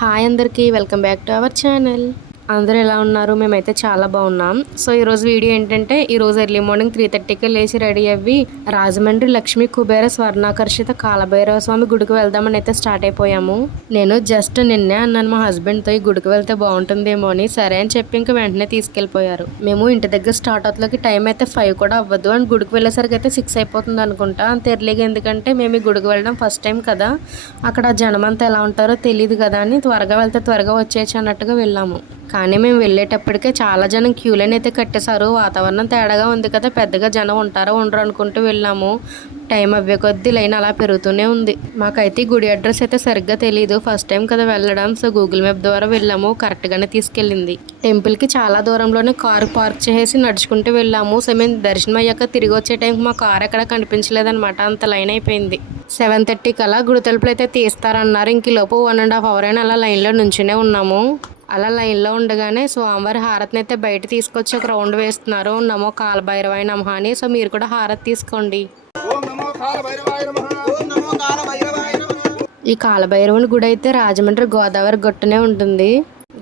Hi అందరికీ welcome back to our channel. అందరూ ఎలా ఉన్నారు? మేమైతే చాలా బాగున్నాం. సో ఈరోజు వీడియో ఏంటంటే ఈరోజు ఎర్లీ మార్నింగ్ 3:30కి లేచి రెడీ అవ్వి రాజమండ్రి లక్ష్మీ కుబేర స్వర్ణాకర్షిత కాలభైరవ స్వామి గుడికి వెళ్దామని అయితే స్టార్ట్ అయిపోయాము. నేను జస్ట్ నిన్నే అన్నాను మా హస్బెండ్తో ఈ గుడికి వెళ్తే బాగుంటుందేమో అని. సరే అని చెప్పి ఇంకా వెంటనే తీసుకెళ్ళిపోయారు. మేము ఇంటి దగ్గర స్టార్ట్ అవుతులకి టైం అయితే 5 కూడా అవ్వదు అండ్ గుడికి వెళ్ళేసరికి అయితే 6 అయిపోతుంది అనుకుంటా. అంత ఎర్లీగా ఎందుకంటే మేము ఈ గుడికి వెళ్ళడం ఫస్ట్ టైం కదా, అక్కడ జనం అంతా ఎలా ఉంటారో తెలియదు కదా అని త్వరగా వెళ్తే త్వరగా వచ్చేయచ్చు అన్నట్టుగా వెళ్ళాము. కానీ మేము వెళ్ళేటప్పటికే చాలా జనం క్యూ లైన్ అయితే కట్టేశారు. వాతావరణం తేడాగా ఉంది కదా, పెద్దగా జనం ఉంటారో ఉండరు అనుకుంటూ వెళ్ళాము. టైం అవ్వే కొద్దీ లైన్ అలా పెరుగుతూనే ఉంది. మాకైతే గుడి అడ్రస్ అయితే సరిగ్గా తెలియదు, ఫస్ట్ టైం కదా వెళ్ళడం. సో గూగుల్ మ్యాప్ ద్వారా వెళ్ళాము, కరెక్ట్గానే తీసుకెళ్ళింది. టెంపుల్కి చాలా దూరంలోనే కారు పార్క్ చేసి నడుచుకుంటూ వెళ్ళాము. సో మేము దర్శనం అయ్యాక తిరిగి వచ్చే టైంకి మా కారు ఎక్కడ కనిపించలేదన్నమాట, అంత లైన్ అయిపోయింది. 7:30 కల్లా గుడి తలుపులు అయితే తీస్తారన్నారు. ఇంక లోపు 1.5 hour అయినా అలా లైన్లో నుంచునే ఉన్నాము. అలా లైన్లో ఉండగానే స్వామివారి హారతిని అయితే బయట తీసుకొచ్చి ఒక రౌండ్ వేస్తున్నారు. నమో కాలభైరవాయ నమః అని. సో మీరు కూడా హారతి తీసుకోండి. ఈ కాలభైరవుని గుడి అయితే రాజమండ్రి గోదావరి గట్టునే ఉంటుంది.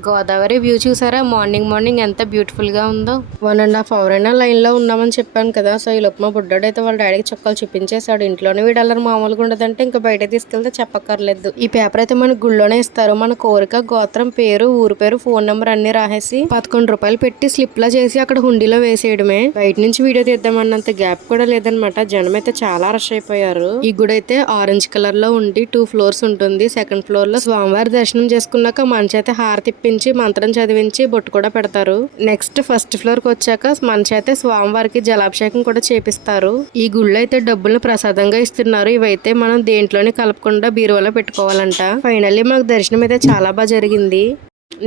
గోదావరి వ్యూ చూసారా? మార్నింగ్ ఎంత బ్యూటిఫుల్గా ఉందో. 1.5 hour అయినా లైన్లో ఉన్నామని చెప్పాను కదా. సో ఈ లోపు మా బుడ్డోడు అయితే వాళ్ళ డాడీకి చొక్కాలు చూపించేశాడు. ఇంట్లోనే వీడు అల్లరి మామూలుగా ఉండదంటే ఇంకా బయట తీసుకెళ్తే చెప్పక్కర్లేదు. ఈ పేపర్ అయితే మన గుళ్ళోనే ఇస్తారు. మన కోరిక, గోత్రం పేరు, ఊరు పేరు, ఫోన్ నెంబర్ అన్ని రాసేసి 11 రూపాయలు పెట్టి స్లిప్లా చేసి అక్కడ హుండీలో వేసేయడమే. బయట నుంచి వీడియో తీద్దామన్నంత గ్యాప్ కూడా లేదనమాట. జనం అయితే చాలా రష్ అయిపోయారు. ఈ గుడి అయితే ఆరెంజ్ కలర్ లో ఉండి 2 floors ఉంటుంది. సెకండ్ ఫ్లోర్ లో స్వామివారి దర్శనం చేసుకున్నాక మంచి అయితే హారతి మంత్రం చదివించి బొట్టు కూడా పెడతారు. నెక్స్ట్ ఫస్ట్ ఫ్లోర్ కి వచ్చాక మంచి అయితే స్వామివారికి జలాభిషేకం కూడా చేపిస్తారు. ఈ గుళ్ళో అయితే డబ్బులను ప్రసాదంగా ఇస్తున్నారు. ఇవైతే మనం దేంట్లోనే కలపకుండా బీరువాలో పెట్టుకోవాలంట. ఫైనల్లీ మాకు దర్శనం అయితే చాలా బాగా జరిగింది.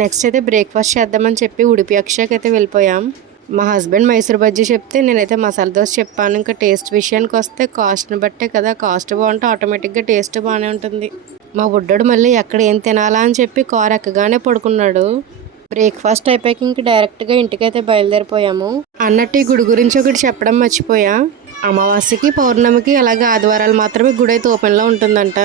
నెక్స్ట్ అయితే బ్రేక్ఫాస్ట్ చేద్దామని చెప్పి ఉడిపి అక్షయకి అయితే వెళ్ళిపోయాం. మా హస్బెండ్ మైసూర్ బజ్జీ చెప్తే నేనైతే మసాలా దోశ చెప్పాను. ఇంకా టేస్ట్ విషయానికి వస్తే కాస్ట్ని బట్టే కదా, కాస్ట్ బాగుంటే ఆటోమేటిక్గా టేస్ట్ బాగానే ఉంటుంది. మా బుడ్డోడు మళ్ళీ ఎక్కడ ఏం తినాలా అని చెప్పి కారు ఎక్కగానే పడుకున్నాడు. బ్రేక్ఫాస్ట్ అయిపోయాక ఇంక డైరెక్ట్గా ఇంటికైతే బయలుదేరిపోయాము. అన్నట్టు ఈ గుడి గురించి ఒకటి చెప్పడం మర్చిపోయా. అమావాస్యకి, పౌర్ణమికి అలాగే ఆదివారాలు మాత్రమే గుడి అయితే ఓపెన్లో ఉంటుందంట.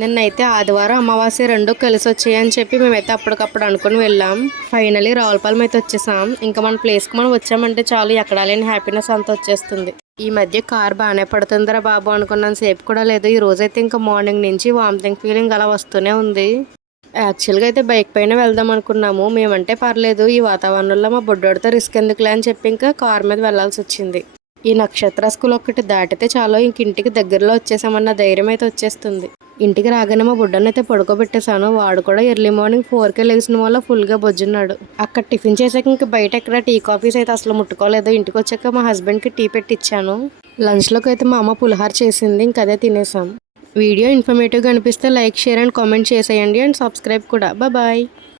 నిన్నైతే ఆదివారం, అమావాస్య 2 కలిసి వచ్చాయని చెప్పి మేమైతే అప్పటికప్పుడు అనుకుని వెళ్ళాం. ఫైనలీ రావులపాలెం అయితే వచ్చేసాం. ఇంకా మన ప్లేస్కి మనం వచ్చామంటే చాలు, ఎక్కడా లేని హ్యాపీనెస్ అంతా వచ్చేస్తుంది. ఈ మధ్య కార్ బాగానే పడుతుందిరా బాబు అనుకున్నాను సేపు కూడా లేదు. ఈ రోజైతే ఇంకా మార్నింగ్ నుంచి వామిటింగ్ ఫీలింగ్ అలా వస్తూనే ఉంది. యాక్చువల్గా అయితే బైక్ పైన వెళ్దాం అనుకున్నాము. మేమంటే పర్లేదు, ఈ వాతావరణంలో మా బుడ్డోడితో రిస్క్ ఎందుకులే అని చెప్పి ఇంకా కార్ మీద వెళ్లాల్సి వచ్చింది. ఈ నక్షత్ర స్కూల్ ఒక్కటి దాటితే చాలు ఇంక ఇంటికి దగ్గరలో వచ్చేసామన్న ధైర్యం అయితే వచ్చేస్తుంది. ఇంటికి రాగానే మా బుడ్డని అయితే పడుకోబెట్టేశాను. వాడు కూడా ఎర్లీ మార్నింగ్ 4కే లేచిన వల్ల ఫుల్గా బొజ్జున్నాడు. అక్కడ టిఫిన్ చేసాక ఇంక బయట ఎక్కడ టీ కాఫీస్ అయితే అసలు ముట్టుకోలేదు. ఇంటికి వచ్చాక మా హస్బెండ్కి టీ పెట్టి ఇచ్చాను. లంచ్లోకి అయితే మా అమ్మ పులిహార చేసింది, ఇంక అదే తినేసాం. వీడియో ఇన్ఫర్మేటివ్గా అనిపిస్తే లైక్, షేర్ అండ్ కామెంట్ చేసేయండి అండ్ సబ్స్క్రైబ్ కూడా. బాయ్.